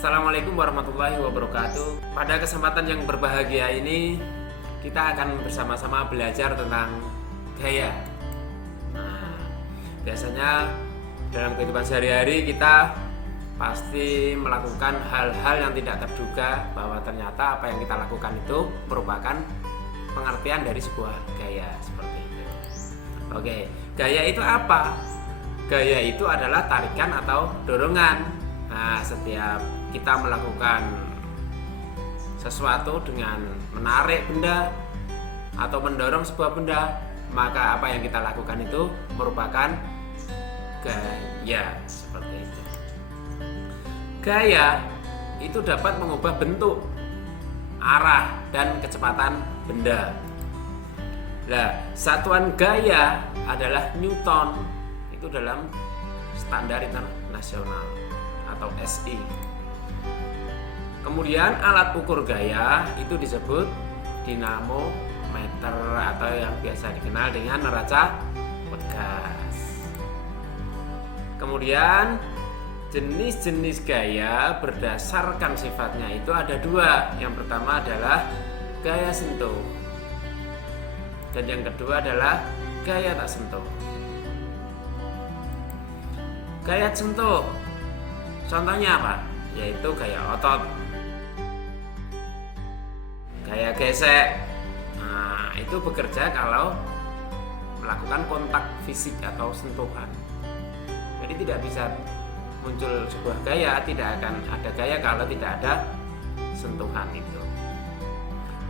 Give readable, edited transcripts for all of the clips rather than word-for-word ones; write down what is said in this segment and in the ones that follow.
Assalamualaikum warahmatullahi wabarakatuh. Pada kesempatan yang berbahagia ini, kita akan bersama-sama belajar tentang gaya. Nah, biasanya dalam kehidupan sehari-hari kita pasti melakukan hal-hal yang tidak terduga, bahwa ternyata apa yang kita lakukan itu merupakan pengertian dari sebuah gaya seperti itu. Oke, gaya itu apa? Gaya itu adalah tarikan atau dorongan. Nah, setiap kita melakukan sesuatu dengan menarik benda atau mendorong sebuah benda, maka apa yang kita lakukan itu merupakan gaya seperti itu. Gaya itu dapat mengubah bentuk, arah, dan kecepatan benda. Nah, satuan gaya adalah Newton, itu dalam standar internasional atau SI. Kemudian alat ukur gaya itu disebut dinamometer atau yang biasa dikenal dengan neraca Pegas. Kemudian jenis-jenis gaya berdasarkan sifatnya itu ada dua. Yang pertama adalah gaya sentuh, dan yang kedua adalah gaya tak sentuh. Gaya sentuh contohnya apa? Yaitu gaya otot, gaya gesek. Nah, itu bekerja kalau melakukan kontak fisik atau sentuhan. Jadi tidak bisa muncul sebuah gaya, tidak akan ada gaya kalau tidak ada sentuhan itu.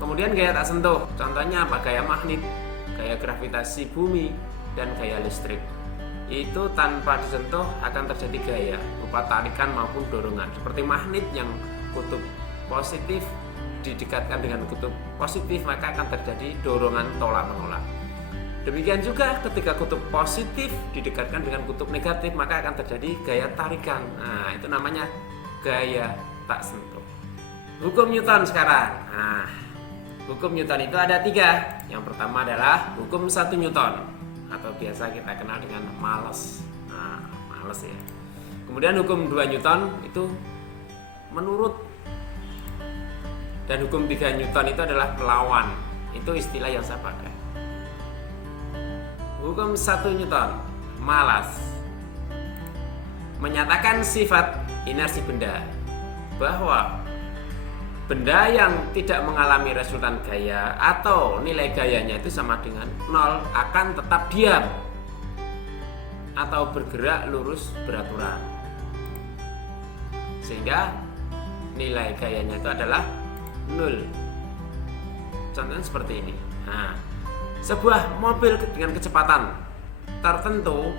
Kemudian gaya tak sentuh, contohnya apa? Gaya magnet, gaya gravitasi bumi, dan gaya listrik. Itu tanpa disentuh akan terjadi gaya berupa tarikan maupun dorongan. Seperti magnet yang kutub positif didekatkan dengan kutub positif, maka akan terjadi dorongan tolak-menolak. Demikian juga ketika kutub positif didekatkan dengan kutub negatif, maka akan terjadi gaya tarikan. Nah, itu namanya gaya tak sentuh. Hukum Newton sekarang. Nah, hukum Newton itu ada 3. Yang pertama adalah hukum 1 Newton, atau biasa kita kenal dengan males. Nah, males ya. Kemudian hukum 2 Newton itu menurut, dan hukum 3 Newton itu adalah melawan. Itu istilah yang saya pakai. Hukum 1 Newton, malas, menyatakan sifat inersi benda, bahwa benda yang tidak mengalami resultan gaya atau nilai gayanya itu sama dengan 0 akan tetap diam atau bergerak lurus beraturan, sehingga nilai gayanya itu adalah 0. Contohnya seperti ini. Nah, sebuah mobil dengan kecepatan tertentu,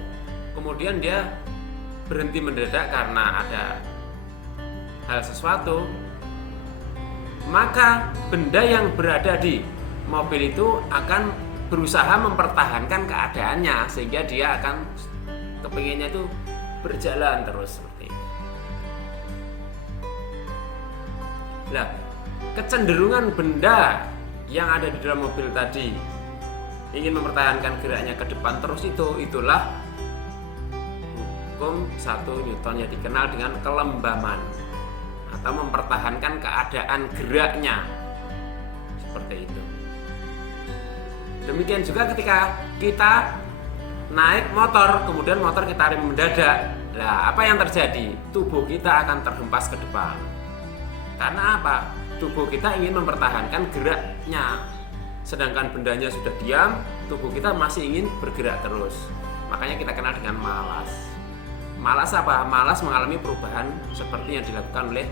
kemudian dia berhenti mendadak karena ada hal sesuatu, maka benda yang berada di mobil itu akan berusaha mempertahankan keadaannya, sehingga dia akan kepinginnya itu berjalan terus seperti itu. Nah, kecenderungan benda yang ada di dalam mobil tadi ingin mempertahankan geraknya ke depan terus, itulah hukum 1 Newton yang dikenal dengan kelembaman, atau mempertahankan keadaan geraknya seperti itu. Demikian juga ketika kita naik motor, kemudian motor kita rem mendadak. Nah, apa yang terjadi? Tubuh kita akan terhempas ke depan. Karena apa? Tubuh kita ingin mempertahankan geraknya. Sedangkan bendanya sudah diam, tubuh kita masih ingin bergerak terus. Makanya kita kenal dengan malas. Malas apa? Malas mengalami perubahan seperti yang dilakukan oleh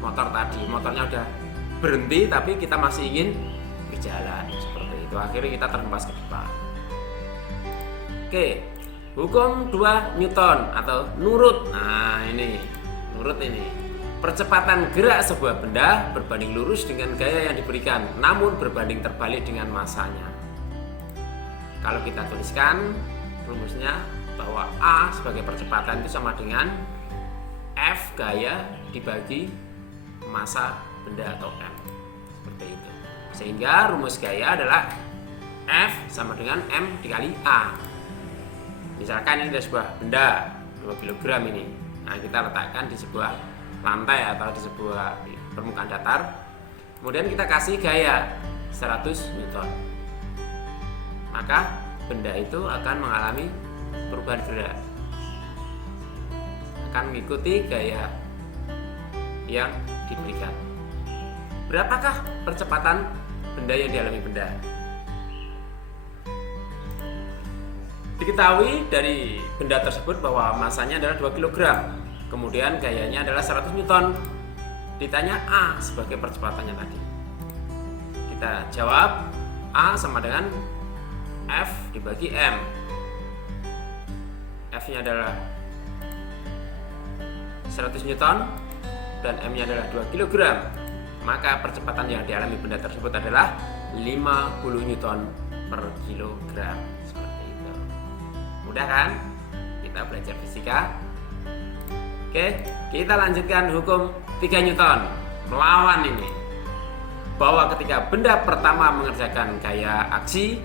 motor tadi. Motornya udah berhenti tapi kita masih ingin berjalan seperti itu. Akhirnya kita terhempas ke depan. Oke, hukum 2 Newton atau nurut. Nah, ini nurut ini. Percepatan gerak sebuah benda berbanding lurus dengan gaya yang diberikan, namun berbanding terbalik dengan masanya. Kalau kita tuliskan rumusnya, bahwa A sebagai percepatan itu sama dengan F gaya dibagi massa benda atau M, seperti itu. Sehingga rumus gaya adalah F sama dengan M dikali A. Misalkan ini ada sebuah benda 2 kg ini. Nah, kita letakkan di sebuah lantai atau di sebuah permukaan datar. Kemudian kita kasih gaya 100 Newton. Maka benda itu akan mengalami perubahan gerak, akan mengikuti gaya yang diberikan. Berapakah percepatan benda yang dialami benda? Diketahui dari benda tersebut bahwa masanya adalah 2 kg, kemudian gayanya adalah 100 Newton. Ditanya A sebagai percepatannya tadi. Kita jawab A sama dengan F dibagi M. F-nya adalah 100 Newton dan M-nya adalah 2 kg. Maka percepatan yang dialami benda tersebut adalah 50 Newton per kilogram. Seperti itu. Mudah kan? Kita belajar fisika. Oke, kita lanjutkan hukum 3 Newton. Melawan ini. Bahwa ketika benda pertama mengerjakan gaya aksi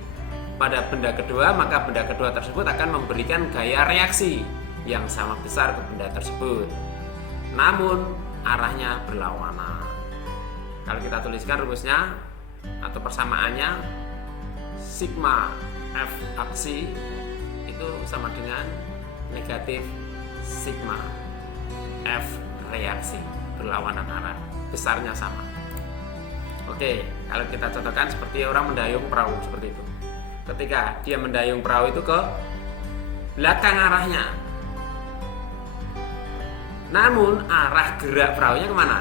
pada benda kedua, maka benda kedua tersebut akan memberikan gaya reaksi yang sama besar ke benda tersebut. Namun arahnya berlawanan. Kalau kita tuliskan rumusnya atau persamaannya, sigma F aksi itu sama dengan negatif sigma F reaksi, berlawanan arah, besarnya sama. Oke, kalau kita contohkan seperti orang mendayung perahu seperti itu. Ketika dia mendayung perahu itu ke belakang arahnya, namun arah gerak perahunya kemana?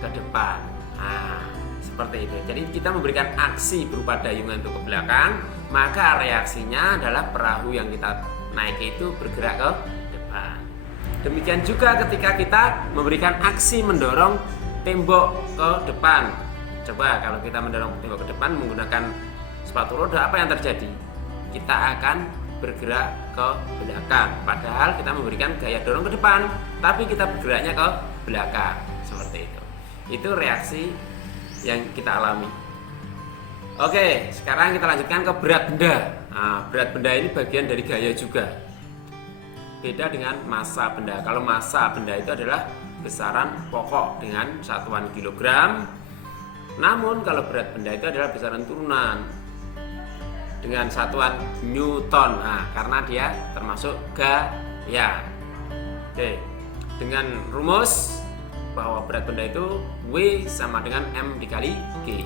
Ke depan. Nah, seperti itu. Jadi kita memberikan aksi berupa dayungan itu ke belakang, maka reaksinya adalah perahu yang kita naiki itu bergerak ke depan. Demikian juga ketika kita memberikan aksi mendorong tembok ke depan. Coba kalau kita mendorong tembok ke depan menggunakan sepatu roda, apa yang terjadi? Kita akan bergerak ke belakang. Padahal kita memberikan gaya dorong ke depan, tapi kita bergeraknya ke belakang. Seperti itu. Itu reaksi yang kita alami. Oke, sekarang kita lanjutkan ke berat benda. Nah, berat benda ini bagian dari gaya juga. Beda dengan massa benda. Kalau massa benda itu adalah besaran pokok dengan satuan kilogram. Namun kalau berat benda itu adalah besaran turunan dengan satuan Newton. Nah, karena dia termasuk gaya. Oke, dengan rumus bahwa berat benda itu W sama dengan M dikali G,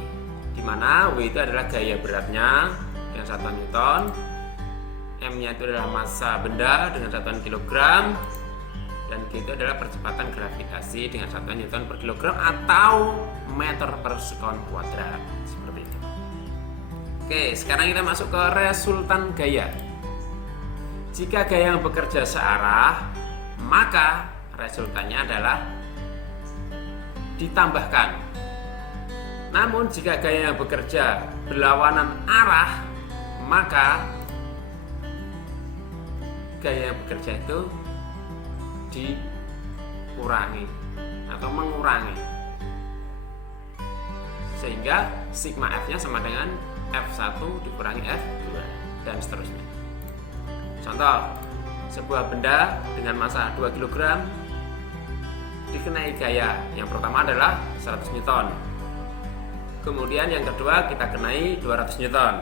di mana W itu adalah gaya beratnya dengan satuan Newton, M-nya itu adalah massa benda dengan satuan kilogram, dan G itu adalah percepatan gravitasi dengan satuan Newton per kilogram atau meter per sekon kuadrat. Seperti itu. Oke, sekarang kita masuk ke resultan gaya. Jika gaya yang bekerja searah, maka resultannya adalah ditambahkan. Namun jika gaya yang bekerja berlawanan arah, maka gaya yang bekerja itu dikurangi atau mengurangi, sehingga sigma F-nya sama dengan F1 dikurangi F2 dan seterusnya. Contoh, sebuah benda dengan massa 2 kg dikenai gaya yang pertama adalah 100 Newton. Kemudian yang kedua kita kenai 200 Newton.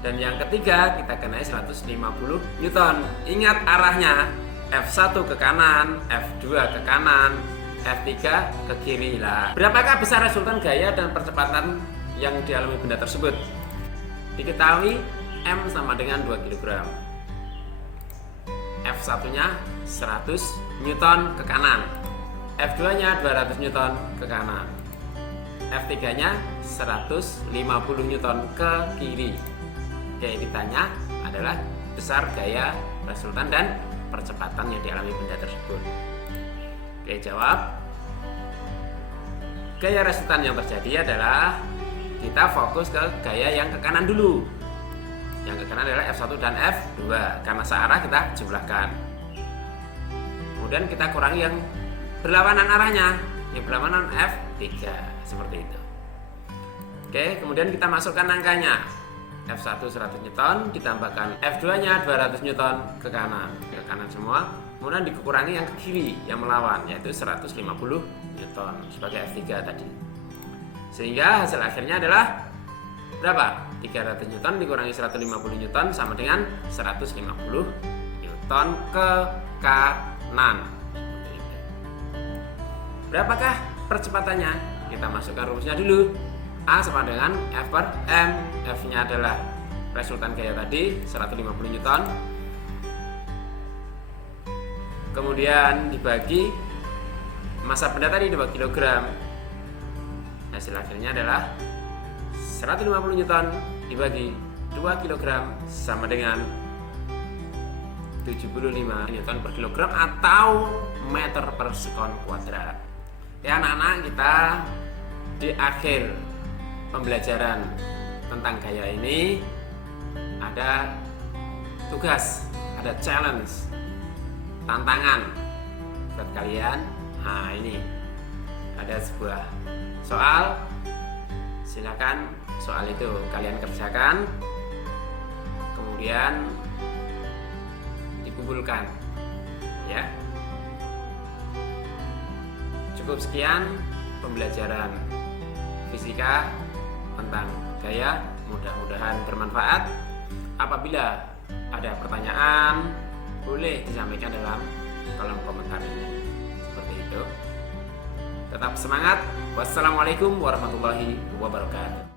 Dan yang ketiga kita kenai 150 Newton. Ingat arahnya, F1 ke kanan, F2 ke kanan, F3 ke kiri. Lah, berapakah besar resultan gaya dan percepatan yang dialami benda tersebut? Diketahui M sama dengan 2 kg. F1-nya 100 Newton ke kanan, F2-nya 200 Newton ke kanan, F3-nya 150 Newton ke kiri. Oke, ditanya adalah besar gaya resultan dan percepatan yang dialami benda tersebut. Oke, jawab. Gaya resultan yang terjadi adalah kita fokus ke gaya yang ke kanan dulu. Yang ke kanan adalah F1 dan F2. Karena searah kita jumlahkan. Kemudian kita kurangi yang berlawanan arahnya, yang berlawanan F3, seperti itu. Oke, kemudian kita masukkan angkanya. F1 100 Newton ditambahkan F2 nya 200 Newton ke kanan semua, kemudian dikurangi yang ke kiri yang melawan, yaitu 150 Newton sebagai F3 tadi. Sehingga hasil akhirnya adalah berapa? 300 Newton dikurangi 150 Newton sama dengan 150 Newton ke kanan. Berapakah percepatannya? Kita masukkan rumusnya dulu. A sama dengan F per M. F-nya adalah resultan gaya tadi 150 Newton. Kemudian dibagi massa benda tadi 2 kg. Hasil akhirnya adalah 150 Newton dibagi 2 kg sama dengan 75 Newton per kilogram atau meter per sekon kuadrat. Ya anak-anak, kita di akhir pembelajaran tentang gaya ini ada tugas, ada challenge, tantangan buat kalian. Nah ini ada sebuah soal, silakan soal itu kalian kerjakan, kemudian dikumpulkan ya. Cukup sekian pembelajaran fisika tentang gaya, mudah-mudahan bermanfaat. Apabila ada pertanyaan boleh disampaikan dalam kolom komentar ini. Seperti itu. Tetap semangat. Wassalamualaikum warahmatullahi wabarakatuh.